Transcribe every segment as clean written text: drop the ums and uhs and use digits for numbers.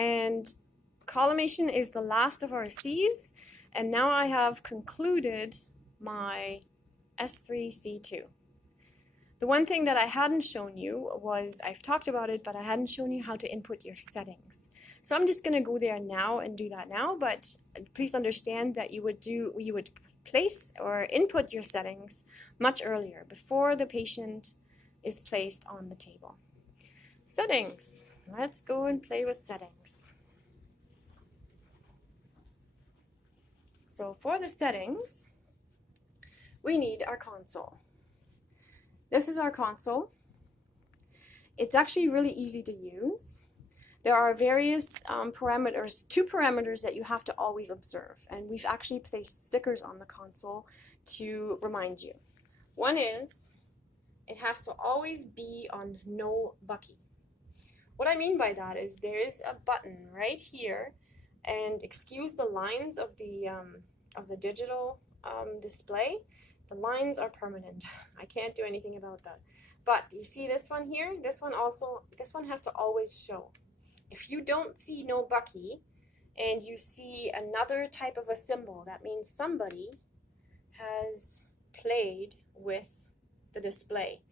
And collimation is the last of our C's, and now I have concluded my S3C2. The one thing that I hadn't shown you was, I've talked about it, but I hadn't shown you how to input your settings. So I'm just going to go there now and do that now, but please understand that you would place or input your settings much earlier, before the patient is placed on the table. Settings. Let's go and play with settings. So for the settings, we need our console. This is our console. It's actually really easy to use. There are various parameters, 2 parameters that you have to always observe, and we've actually placed stickers on the console to remind you. One is, it has to always be on no bucky. What I mean by that is there is a button right here, and excuse the lines of the digital display. The lines are permanent. I can't do anything about that. But you see this one here? This one has to always show. If you don't see no bucky and you see another type of a symbol, that means somebody has played with the display.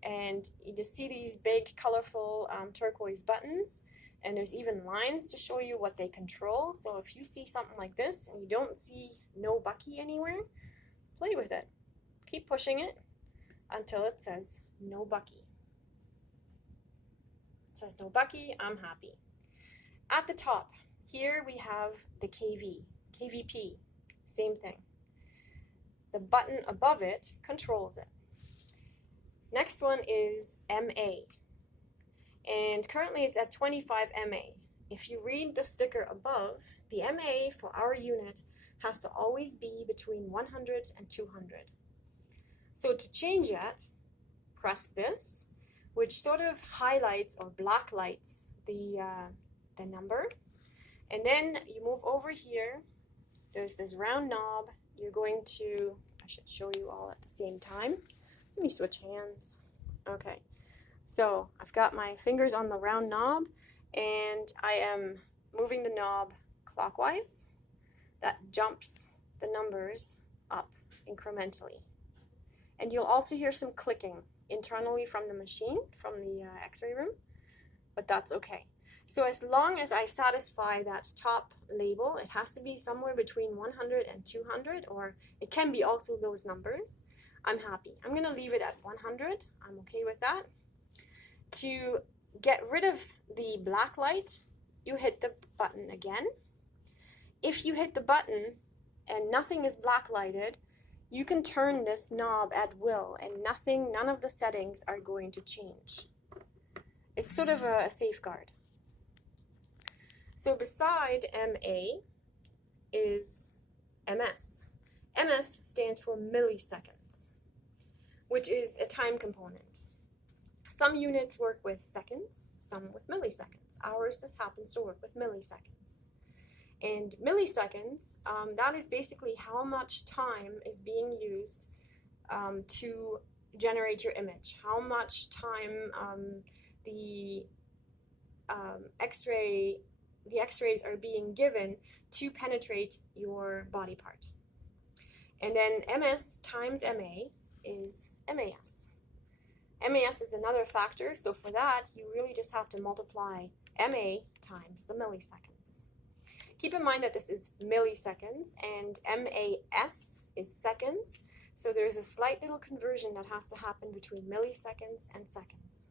And you just see these big colorful turquoise buttons, and there's even lines to show you what they control. So if you see something like this and you don't see no bucky anywhere, play with it. Keep pushing it until it says no bucky. It says no bucky, I'm happy. At the top, here we have the KVP, same thing. The button above it controls it. Next one is MA, and currently it's at 25 MA. If you read the sticker above, the MA for our unit has to always be between 100 and 200. So to change that, press this, which sort of highlights or blacklights the number. And then you move over here. There's this round knob. You're going to, I should show you all at the same time. Let me switch hands. Okay, so I've got my fingers on the round knob, and I am moving the knob clockwise. That jumps the numbers up incrementally. And you'll also hear some clicking internally from the machine, from the x-ray room, but that's okay. So as long as I satisfy that top label, it has to be somewhere between 100 and 200, or it can be also those numbers, I'm happy. I'm going to leave it at 100. I'm okay with that. To get rid of the black light, you hit the button again. If you hit the button and nothing is black lighted, you can turn this knob at will, and none of the settings are going to change. It's sort of a safeguard. So beside MA is MS. MS stands for milliseconds, which is a time component. Some units work with seconds, some with milliseconds. Ours just happens to work with milliseconds. And milliseconds, that is basically how much time is being used to generate your image, how much time the X-rays are being given to penetrate your body part. And then MS times MA is MAS. MAS is another factor, so for that, you really just have to multiply MA times the milliseconds. Keep in mind that this is milliseconds, and MAS is seconds, so there's a slight little conversion that has to happen between milliseconds and seconds.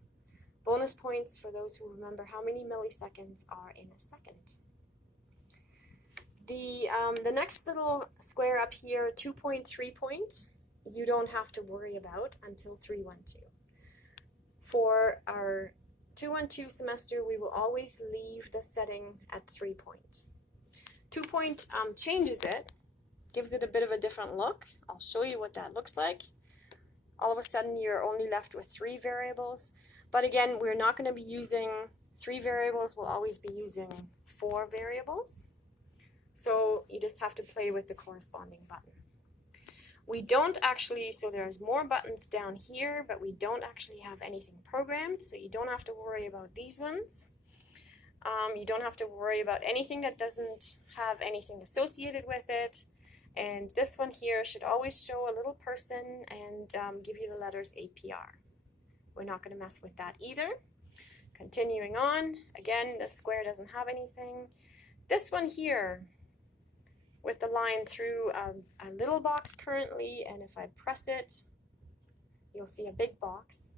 Bonus points for those who remember how many milliseconds are in a second. The next little square up here, 2.3 point, you don't have to worry about until 312. For our 212 semester, we will always leave the setting at 3 point. 2 point changes it, gives it a bit of a different look. I'll show you what that looks like. All of a sudden, you're only left with 3 variables. But again, we're not going to be using 3 variables. We'll always be using 4 variables. So you just have to play with the corresponding button. We don't actually, so there's more buttons down here, but we don't actually have anything programmed, so you don't have to worry about these ones. You don't have to worry about anything that doesn't have anything associated with it. And this one here should always show a little person and give you the letters APR. We're not going to mess with that either. Continuing on, again, the square doesn't have anything. This one here, with the line through a little box currently, and if I press it, you'll see a big box.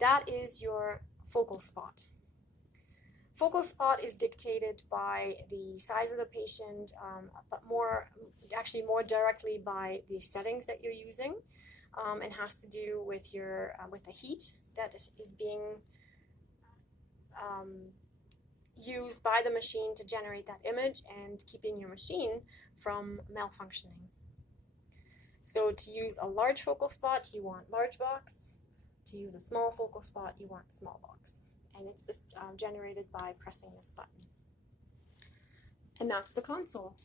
That is your focal spot. Focal spot is dictated by the size of the patient, but more directly by the settings that you're using, and has to do with your with the heat that is being used by the machine to generate that image and keeping your machine from malfunctioning. So to use a large focal spot, you want large box. To use a small focal spot, you want small box. And it's just generated by pressing this button. And that's the console.